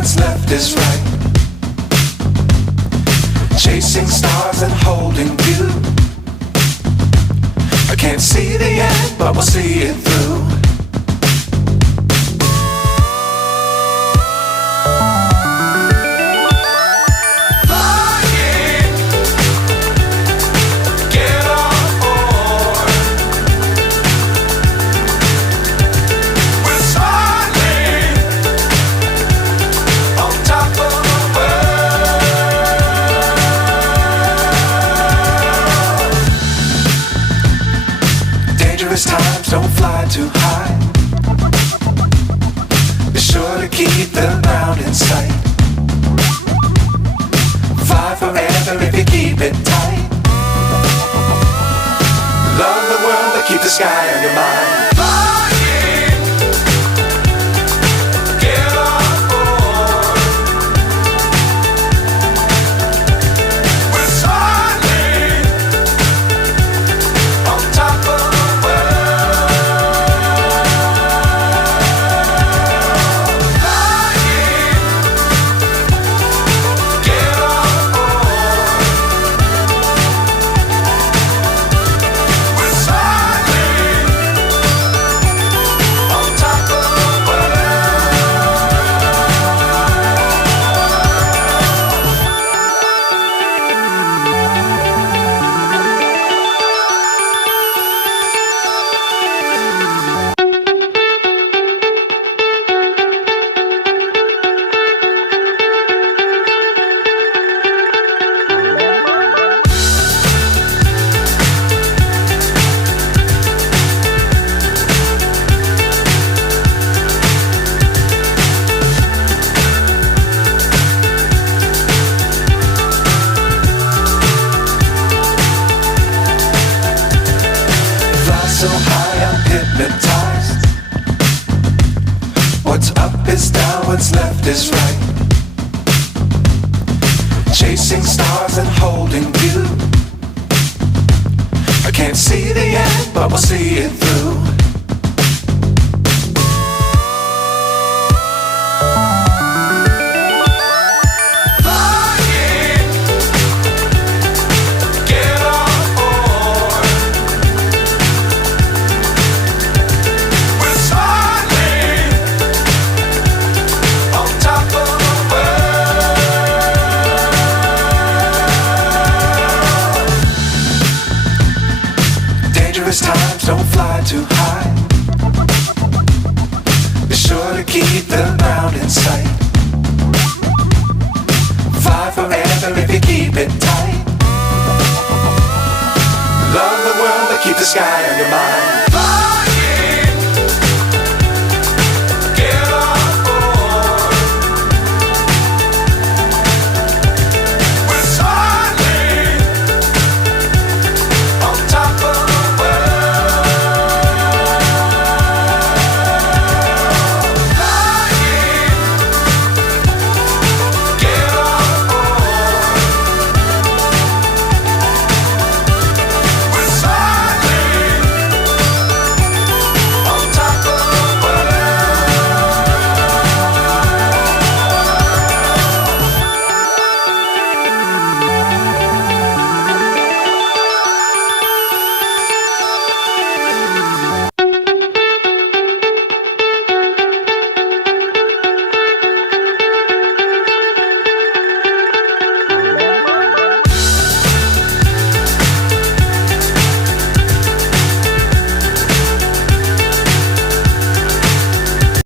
what's left is right. Chasing stars and holding you. I can't see the end, but we'll see it through. Times don't fly too high. Be sure to keep the ground in sight. Fly forever if you keep it tight. Love the world but keep the sky on your mind. So high I'm hypnotized. What's up is down, what's left is right. Chasing stars and holding you. I can't see the end, but we'll see it through. Times don't fly too high. Be sure to keep the ground in sight. Fly forever if you keep it tight. Love the world but keep the sky on your mind.